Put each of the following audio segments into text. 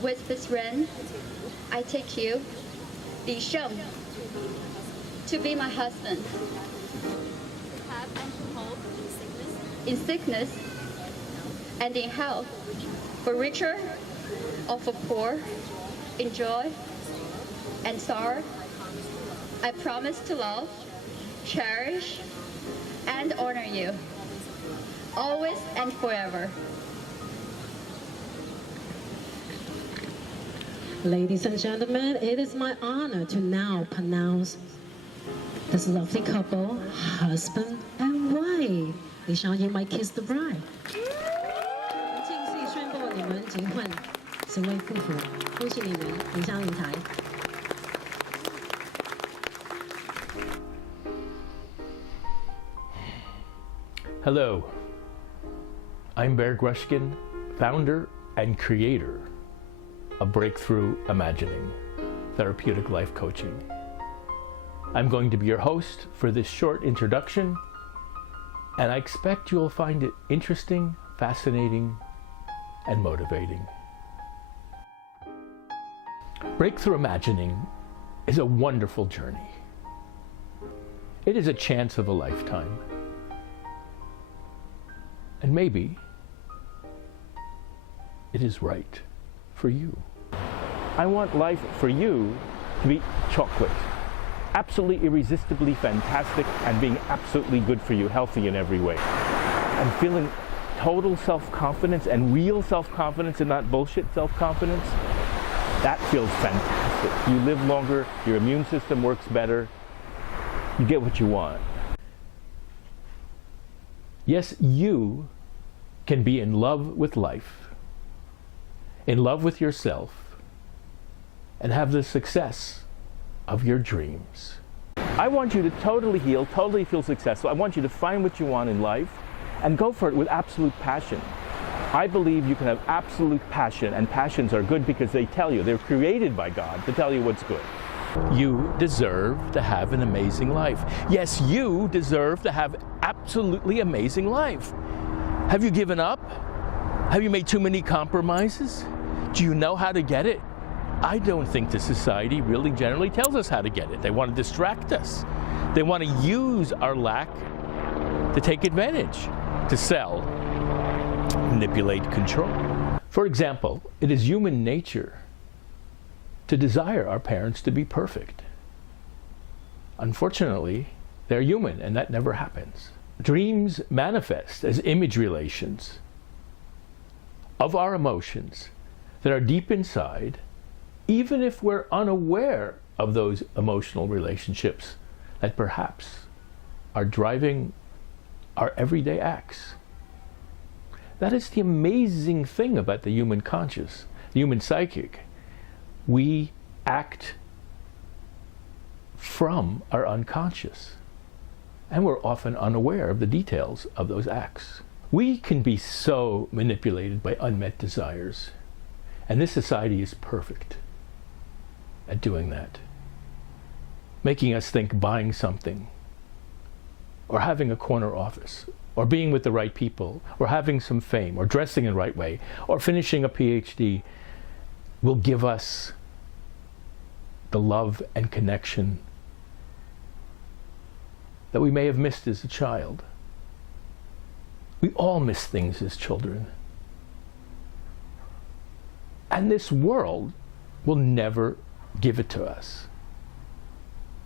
With this ring, I take you, Li Sheng, to be my husband. To have and to hold In sickness and in health, for richer or for poor, in joy and sorrow, I promise to love, cherish, and honor you, always and forever. Ladies and gentlemen, it is my honor to now pronounce this lovely couple, husband and wife. Li Shang, you might kiss the bride. 正式宣布你们结婚，成为夫妇，恭喜你们，李湘、李台。Hello, I'm Bear Grushkin, founder and creator of Breakthrough Imagining, Therapeutic Life Coaching. I'm going to be your host for this short introduction, and I expect you'll find it interesting, fascinating, and motivating. Breakthrough Imagining is a wonderful journey. It is a chance of a lifetime. And maybe it is right for you. I want life for you to be chocolate, absolutely irresistibly fantastic, and being absolutely good for you, healthy in every way. And feeling total self-confidence and real self-confidence and not bullshit self-confidence, that feels fantastic. You live longer, your immune system works better, you get what you want. Yes, you can be in love with life, in love with yourself, and have the success of your dreams. I want you to totally heal, totally feel successful. I want you to find what you want in life and go for it with absolute passion. I believe you can have absolute passion, and passions are good because they tell you, they're created by God to tell you what's good. You deserve to have an amazing life. Yes, you deserve to have absolutely amazing life. Have you given up? Have you made too many compromises? Do you know how to get it? I don't think the society really generally tells us how to get it. They want to distract us. They want to use our lack to take advantage, to sell, manipulate, control. For example, it is human nature to desire our parents to be perfect. Unfortunately, they're human, and that never happens. Dreams manifest as image relations of our emotions that are deep inside, even if we're unaware of those emotional relationships that perhaps are driving our everyday acts. That is the amazing thing about the human conscious, the human psychic. We act from our unconscious, and we're often unaware of the details of those acts. We can be so manipulated by unmet desires, and this society is perfect at doing that, making us think buying something, or having a corner office, or being with the right people, or having some fame, or dressing in the right way, or finishing a PhD will give us the love and connection that we may have missed as a child. We all miss things as children. And this world will never give it to us.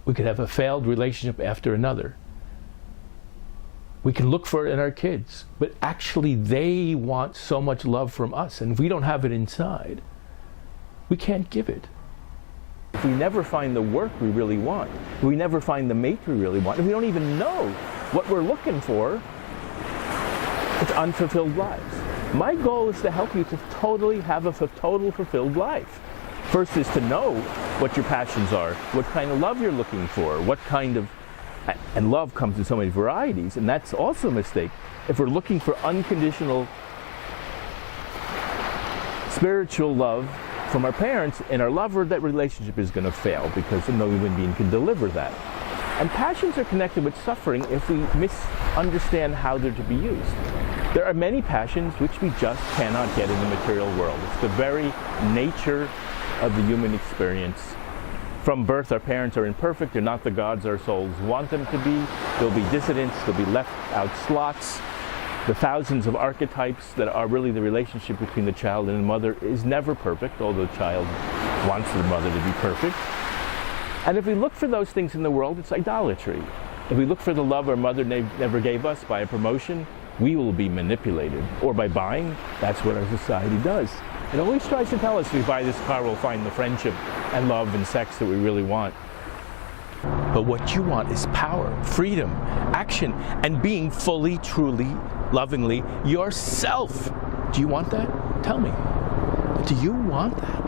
We could have a failed relationship after another. We can look for it in our kids, but actually they want so much love from us, and if we don't have it inside, we can't give it. If we never find the work we really want, if we never find the mate we really want, if we don't even know what we're looking for, it's unfulfilled lives. My goal is to help you to totally have a total fulfilled life. First is to know what your passions are, what kind of love you're looking for, what kind of, and love comes in so many varieties, and that's also a mistake. If we're looking for unconditional spiritual love from our parents and our lover, that relationship is going to fail because no human being can deliver that. And passions are connected with suffering if we misunderstand how they're to be used. There are many passions which we just cannot get in the material world. It's the very nature of the human experience. From birth, our parents are imperfect. They're not the gods our souls want them to be. There'll be dissidents. There'll be left out slots. The thousands of archetypes that are really the relationship between the child and the mother is never perfect, although the child wants the mother to be perfect. And if we look for those things in the world, it's idolatry. If we look for the love our mother never gave us by a promotion, we will be manipulated. Or by buying, that's what our society does. It always tries to tell us if we buy this car, we'll find the friendship and love and sex that we really want. But what you want is power, freedom, action, and being fully, truly, lovingly yourself. Do you want that? Tell me. Do you want that?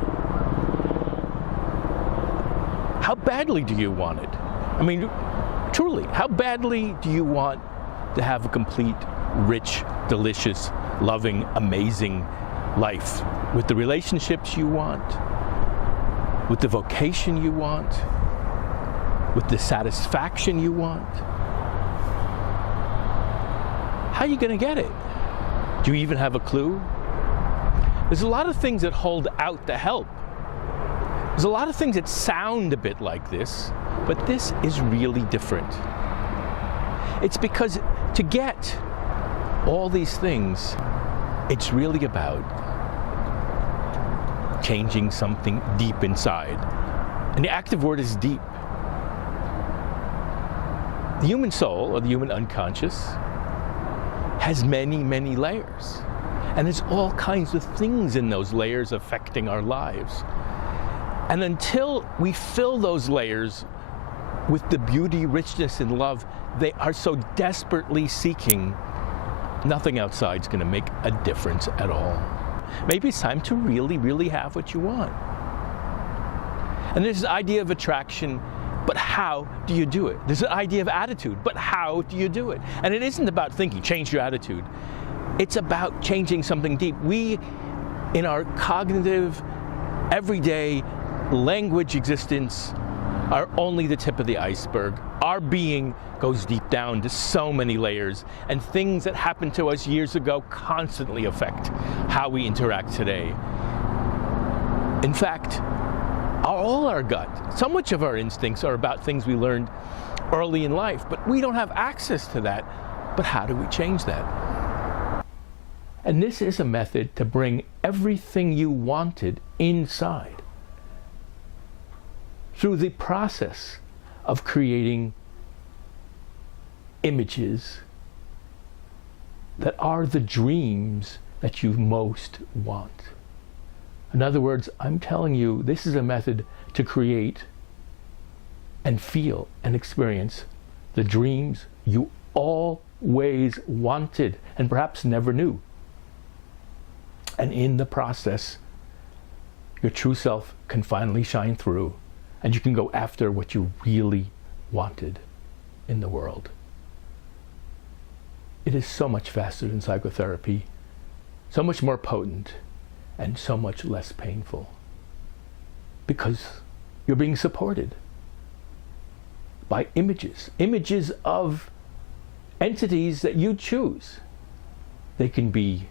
How badly do you want it? I mean, truly, how badly do you want to have a complete, rich, delicious, loving, amazing life with the relationships you want, with the vocation you want, with the satisfaction you want? How are you going to get it? Do you even have a clue? There's a lot of things that hold out the help. There's a lot of things that sound a bit like this, but this is really different. It's because to get all these things, it's really about changing something deep inside. And the active word is deep. The human soul, or the human unconscious, has many, many layers. And there's all kinds of things in those layers affecting our lives. And until we fill those layers with the beauty, richness, and love they are so desperately seeking, nothing outside's going to make a difference at all. Maybe it's time to really, really have what you want. And there's this idea of attraction, but how do you do it? There's an idea of attitude, but how do you do it? And it isn't about thinking, change your attitude. It's about changing something deep. We, in our cognitive, everyday language existence, are only the tip of the iceberg. Our being goes deep down to so many layers, and things that happened to us years ago constantly affect how we interact today. In fact, all our gut, so much of our instincts are about things we learned early in life, but we don't have access to that. But how do we change that? And this is a method to bring everything you wanted inside through the process of creating images that are the dreams that you most want. In other words, I'm telling you, this is a method to create and feel and experience the dreams you always wanted and perhaps never knew. And in the process, your true self can finally shine through, and you can go after what you really wanted in the world. It is so much faster than psychotherapy, so much more potent, and so much less painful, because you're being supported by images of entities that you choose. They can be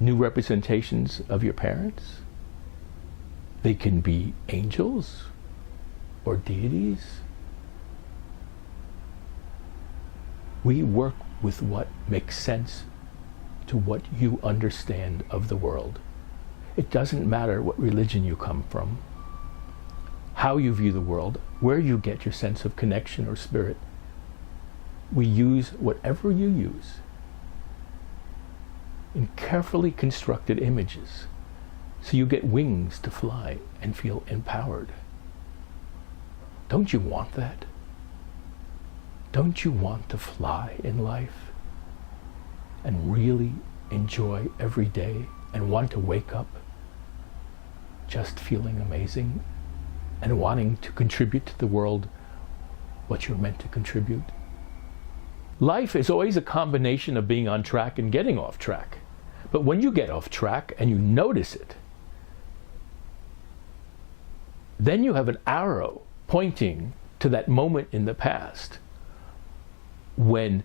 new representations of your parents. They can be angels or deities. We work with what makes sense to what you understand of the world. It doesn't matter what religion you come from, how you view the world, where you get your sense of connection or spirit. We use whatever you use in carefully constructed images, so you get wings to fly and feel empowered. Don't you want that? Don't you want to fly in life and really enjoy every day and want to wake up just feeling amazing and wanting to contribute to the world what you're meant to contribute? Life is always a combination of being on track and getting off track. But when you get off track and you notice it, then you have an arrow pointing to that moment in the past when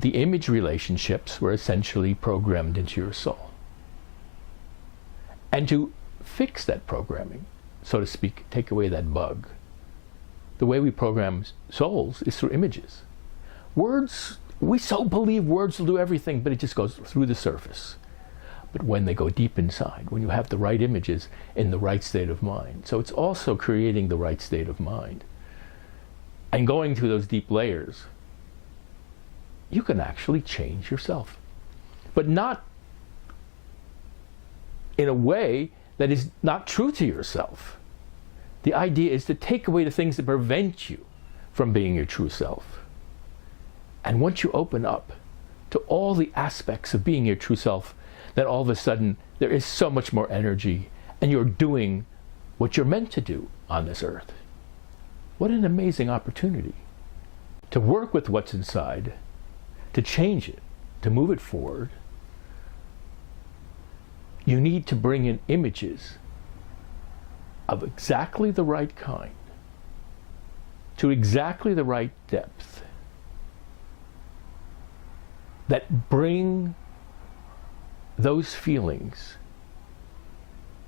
the image relationships were essentially programmed into your soul. And to fix that programming, so to speak, take away that bug, the way we program souls is through images. Words, we so believe words will do everything, but it just goes through the surface. But when they go deep inside, when you have the right images in the right state of mind, so it's also creating the right state of mind. And going through those deep layers, you can actually change yourself. But not in a way that is not true to yourself. The idea is to take away the things that prevent you from being your true self. And once you open up to all the aspects of being your true self, then all of a sudden there is so much more energy and you're doing what you're meant to do on this earth. What an amazing opportunity to work with what's inside, to change it, to move it forward. You need to bring in images of exactly the right kind, to exactly the right depth, that bring those feelings,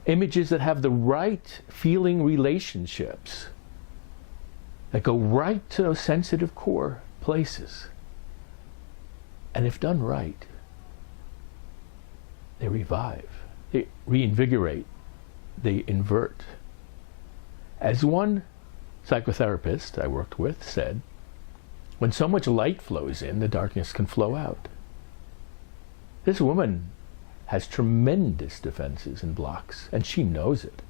images that have the right feeling relationships, that go right to those sensitive core places. And if done right, they revive, they reinvigorate, they invert. As one psychotherapist I worked with said, when so much light flows in, the darkness can flow out. This woman has tremendous defenses and blocks, and she knows it.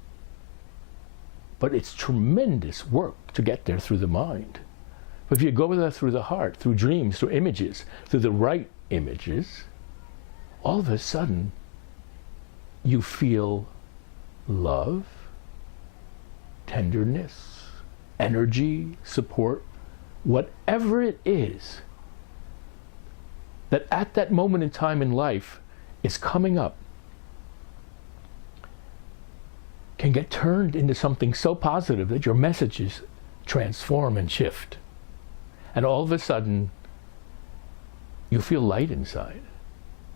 But it's tremendous work to get there through the mind. But if you go there through the heart, through dreams, through images, through the right images, all of a sudden you feel love, tenderness, energy, support, whatever it is that at that moment in time in life is coming up, can get turned into something so positive that your messages transform and shift. And all of a sudden, you feel light inside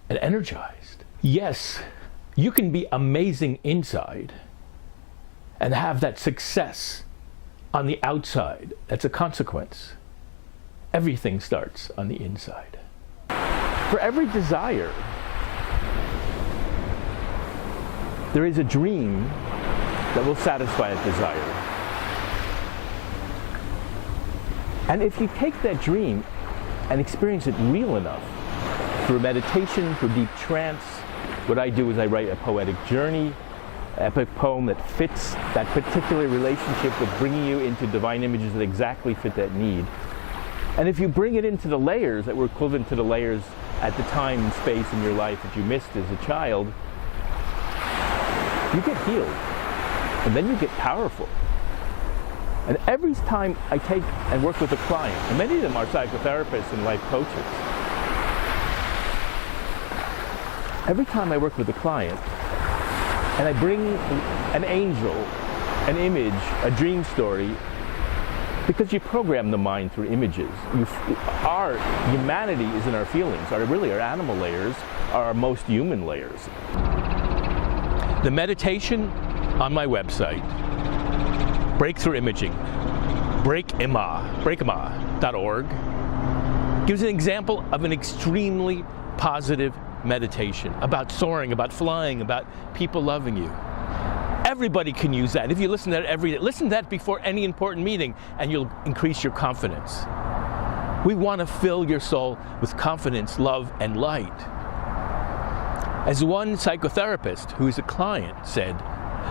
and energized. Yes, you can be amazing inside and have that success on the outside. That's a consequence. Everything starts on the inside. For every desire, there is a dream that will satisfy that desire. And if you take that dream and experience it real enough, through meditation, through deep trance, what I do is I write a poetic journey, epic poem that fits that particular relationship with bringing you into divine images that exactly fit that need. And if you bring it into the layers that were equivalent to the layers at the time and space in your life that you missed as a child, you get healed. And then you get powerful. And every time I take and work with a client, and many of them are psychotherapists and life coaches, every time I work with a client, and I bring an angel, an image, a dream story, because you program the mind through images. Our humanity is in our feelings. Our animal layers are our most human layers. The meditation on my website, Breakthrough Imaging, breakima.org, gives an example of an extremely positive meditation about soaring, about flying, about people loving you. Everybody can use that. If you listen to that every day, listen to that before any important meeting, and you'll increase your confidence. We want to fill your soul with confidence, love, and light. As one psychotherapist who is a client said,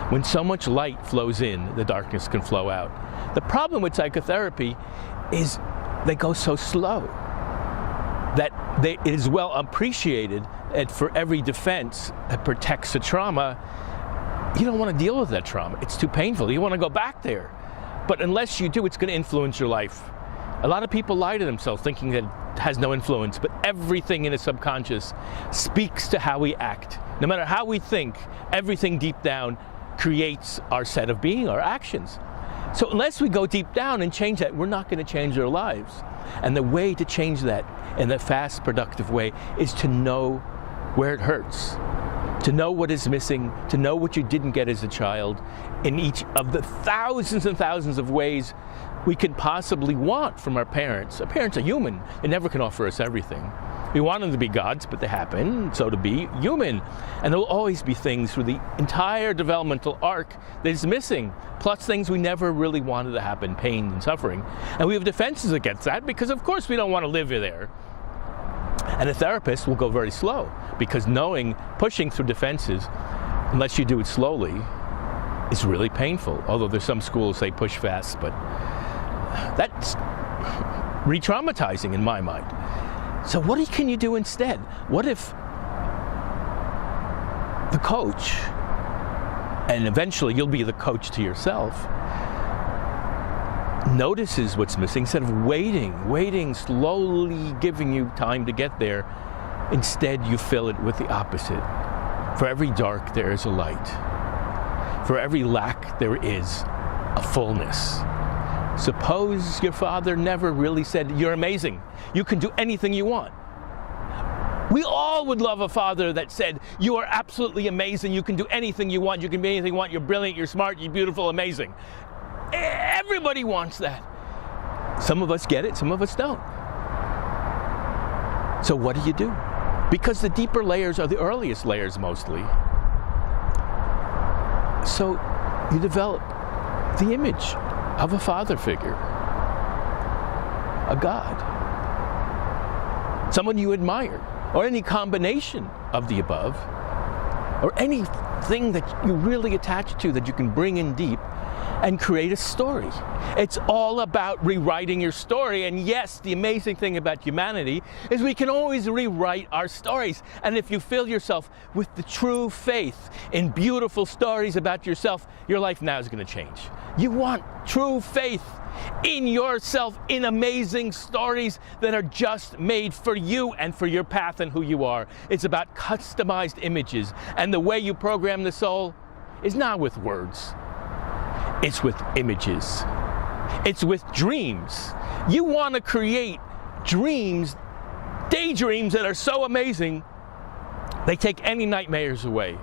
when so much light flows in, the darkness can flow out. The problem with psychotherapy is they go so slow that it is well appreciated that for every defense that protects the trauma, you don't want to deal with that trauma. It's too painful. You want to go back there. But unless you do, it's going to influence your life. A lot of people lie to themselves thinking that it has no influence, but everything in the subconscious speaks to how we act. No matter how we think, everything deep down creates our set of being, our actions. So unless we go deep down and change that, we're not going to change our lives. And the way to change that in a fast, productive way is to know where it hurts, to know what is missing, to know what you didn't get as a child in each of the thousands and thousands of ways we can possibly want from our parents. Our parents are human. They never can offer us everything. We want them to be gods, but they happen, so to be human. And there will always be things through the entire developmental arc that is missing, plus things we never really wanted to happen, pain and suffering. And we have defenses against that because, of course, we don't want to live there. And a therapist will go very slow because pushing through defenses, unless you do it slowly, is really painful. Although there's some schools say push fast, but that's re-traumatizing in my mind. So what can you do instead? What if the coach, and eventually you'll be the coach to yourself, notices what's missing instead of waiting, slowly giving you time to get there. Instead, you fill it with the opposite. For every dark, there is a light. For every lack, there is a fullness. Suppose your father never really said, "You're amazing. You can do anything you want." We all would love a father that said, "You are absolutely amazing. You can do anything you want. You can be anything you want. You're brilliant. You're smart. You're beautiful. Amazing." Everybody wants that. Some of us get it. Some of us don't. So what do? Because the deeper layers are the earliest layers mostly. So you develop the image of a father figure, a God, someone you admire, or any combination of the above, or anything that you really attach to that you can bring in deep and create a story. It's all about rewriting your story. And yes, the amazing thing about humanity is we can always rewrite our stories. And if you fill yourself with the true faith in beautiful stories about yourself, your life now is going to change. You want true faith in yourself, in amazing stories that are just made for you and for your path and who you are. It's about customized images. And the way you program the soul is not with words. It's with images. It's with dreams. You want to create dreams, daydreams that are so amazing, they take any nightmares away.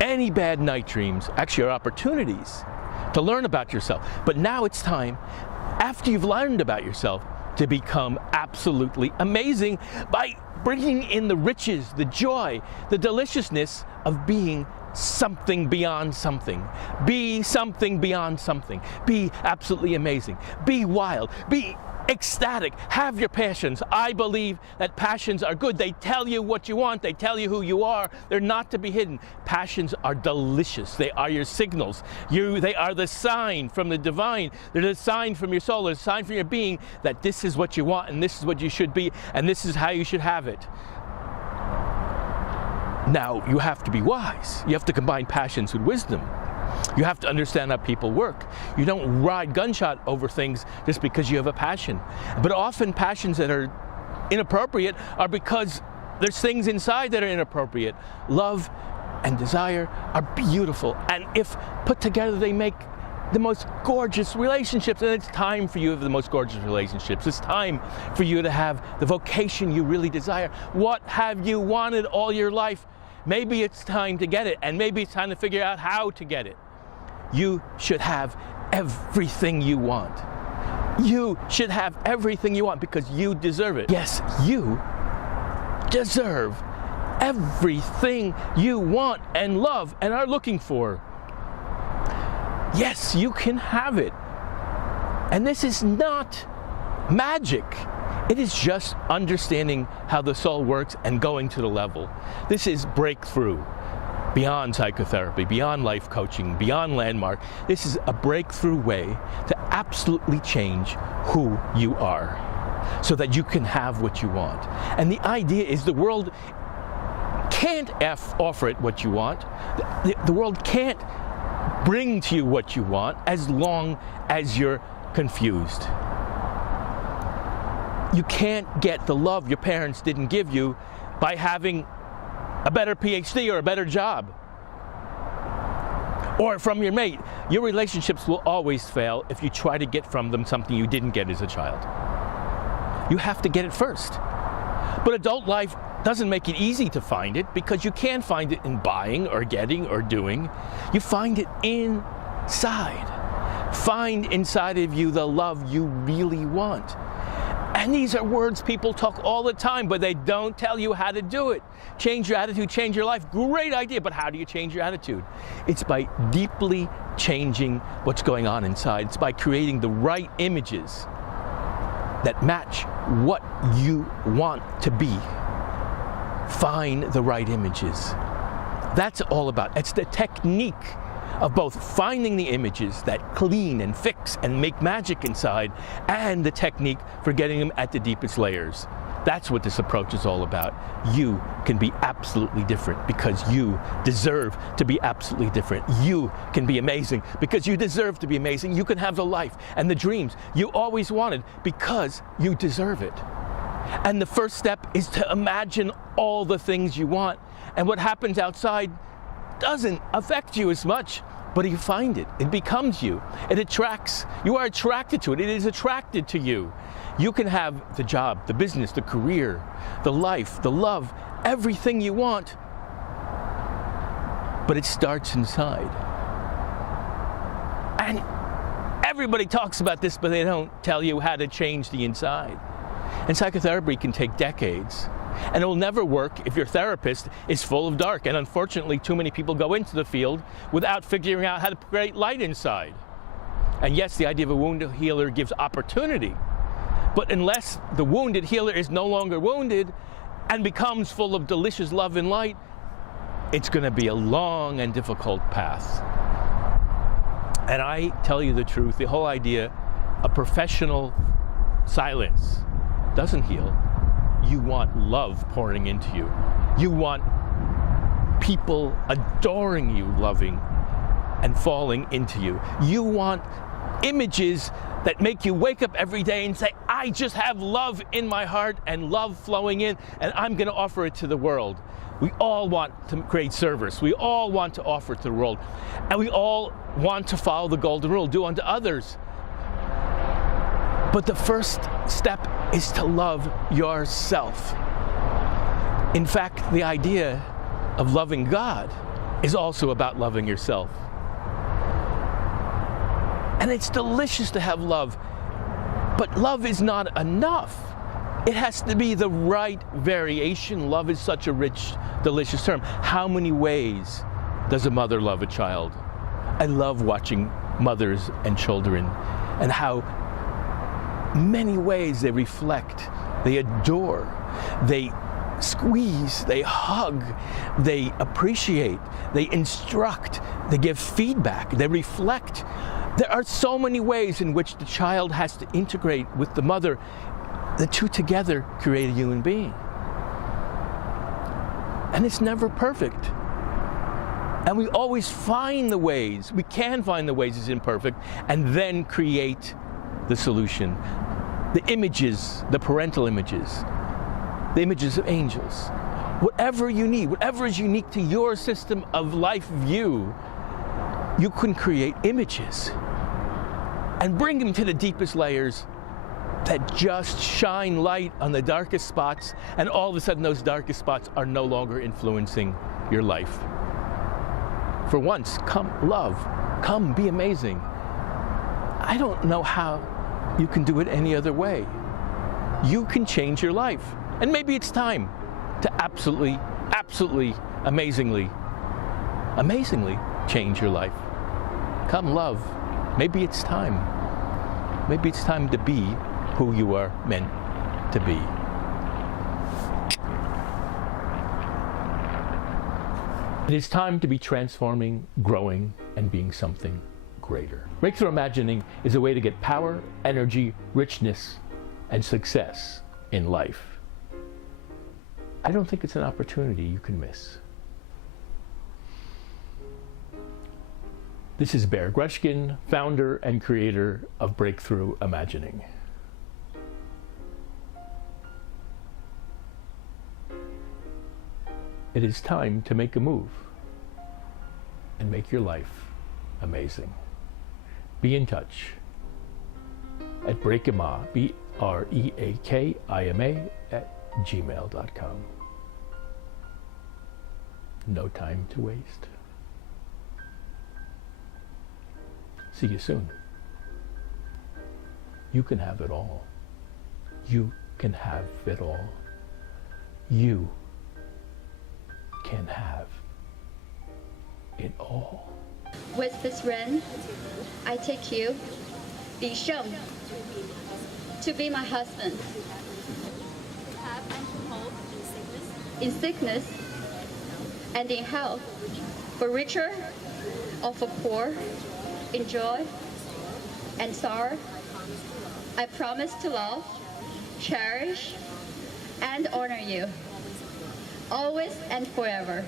Any bad night dreams actually are opportunities to learn about yourself. But now it's time, after you've learned about yourself, to become absolutely amazing by bringing in the riches, the joy, the deliciousness of being something beyond something. Be something beyond something. Be absolutely amazing. Be wild. Be ecstatic. Have your passions. I believe that passions are good. They tell you what you want. They tell you who you are. They're not to be hidden. Passions are delicious. They are your signals. They are the sign from the divine. They're the sign from your soul. They're the sign from your being that this is what you want and this is what you should be and this is how you should have it. Now, you have to be wise. You have to combine passions with wisdom. You have to understand how people work. You don't ride gunshot over things just because you have a passion. But often passions that are inappropriate are because there's things inside that are inappropriate. Love and desire are beautiful. And if put together, they make the most gorgeous relationships. And it's time for you to have the most gorgeous relationships. It's time for you to have the vocation you really desire. What have you wanted all your life? Maybe it's time to get it, and maybe it's time to figure out how to get it. You should have everything you want. You should have everything you want because you deserve it. Yes, you deserve everything you want and love and are looking for. Yes, you can have it. And this is not magic. It is just understanding how the soul works and going to the level. This is breakthrough beyond psychotherapy, beyond life coaching, beyond landmark. This is a breakthrough way to absolutely change who you are so that you can have what you want. And the idea is the world can't offer it what you want. The world can't bring to you what you want as long as you're confused. You can't get the love your parents didn't give you by having a better PhD or a better job. or from your mate. Your relationships will always fail if you try to get from them something you didn't get as a child. You have to get it first. But adult life doesn't make it easy to find it, because you can't find it in buying or getting or doing. You find it inside. Find inside of you the love you really want. And these are words people talk all the time, but they don't tell you how to do it. Change your attitude, change your life. Great idea, but how do you change your attitude? It's by deeply changing what's going on inside. It's by creating the right images that match what you want to be. Find the right images. That's all about. It's the technique of both finding the images that clean and fix and make magic inside, and the technique for getting them at the deepest layers. That's what this approach is all about. You can be absolutely different because you deserve to be absolutely different. You can be amazing because you deserve to be amazing. You can have the life and the dreams you always wanted because you deserve it. And the first step is to imagine all the things you want. And what happens outside doesn't affect you as much, but you find it. It becomes you. It attracts. You are attracted to it. It is attracted to you. You can have the job, the business, the career, the life, the love, everything you want, but it starts inside. And everybody talks about this, but they don't tell you how to change the inside. And psychotherapy can take decades. And it will never work if your therapist is full of dark. And unfortunately, too many people go into the field without figuring out how to create light inside. And yes, the idea of a wounded healer gives opportunity. But unless the wounded healer is no longer wounded and becomes full of delicious love and light, it's going to be a long and difficult path. And I tell you the truth, the whole idea of professional silence doesn't heal. You want love pouring into you. You want people adoring you, loving and falling into you. You want images that make you wake up every day and say, I just have love in my heart and love flowing in, and I'm going to offer it to the world. We all want to create service. We all want to offer it to the world. And we all want to follow the golden rule, do unto others. But the first step is to love yourself. In fact, the idea of loving God is also about loving yourself. And it's delicious to have love, but love is not enough. It has to be the right variation. Love is such a rich, delicious term. How many ways does a mother love a child? I love watching mothers and children and how many ways they reflect, they adore, they squeeze, they hug, they appreciate, they instruct, they give feedback, they reflect. There are so many ways in which the child has to integrate with the mother. The two together create a human being. And it's never perfect. And we always find the ways, we can find the ways it's imperfect, and then create the solution. The images, the parental images, the images of angels. Whatever you need, whatever is unique to your system of life view, you can create images and bring them to the deepest layers that just shine light on the darkest spots, and all of a sudden those darkest spots are no longer influencing your life. For once, come love, come be amazing. I don't know how you can do it any other way. You can change your life. And maybe it's time to absolutely, amazingly change your life. Come love. Maybe it's time. Maybe it's time to be who you are meant to be. It is time to be transforming, growing, and being something greater. Breakthrough imagining is a way to get power, energy, richness, and success in life. I don't think it's an opportunity you can miss. This is Bear Greshkin, founder and creator of Breakthrough Imagining. It is time to make a move and make your life amazing. Be in touch at breakima, BREAKIMA @gmail.com. No time to waste. See you soon. You can have it all. You can have it all. You can have it all. With this ring, I take you, Li Sheng, to be my husband. To have and to hold In sickness and in health, for richer or for poor, in joy and sorrow. I promise to love, cherish, and honor you, always and forever.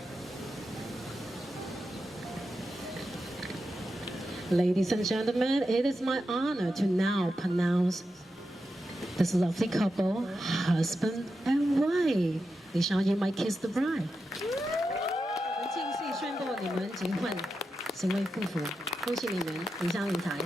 Ladies and gentlemen, it is my honor to now pronounce this lovely couple, husband and wife. 李小姐 might kiss the bride. 我们正式宣布你们结婚，成为夫妇，恭喜你们，李香理财。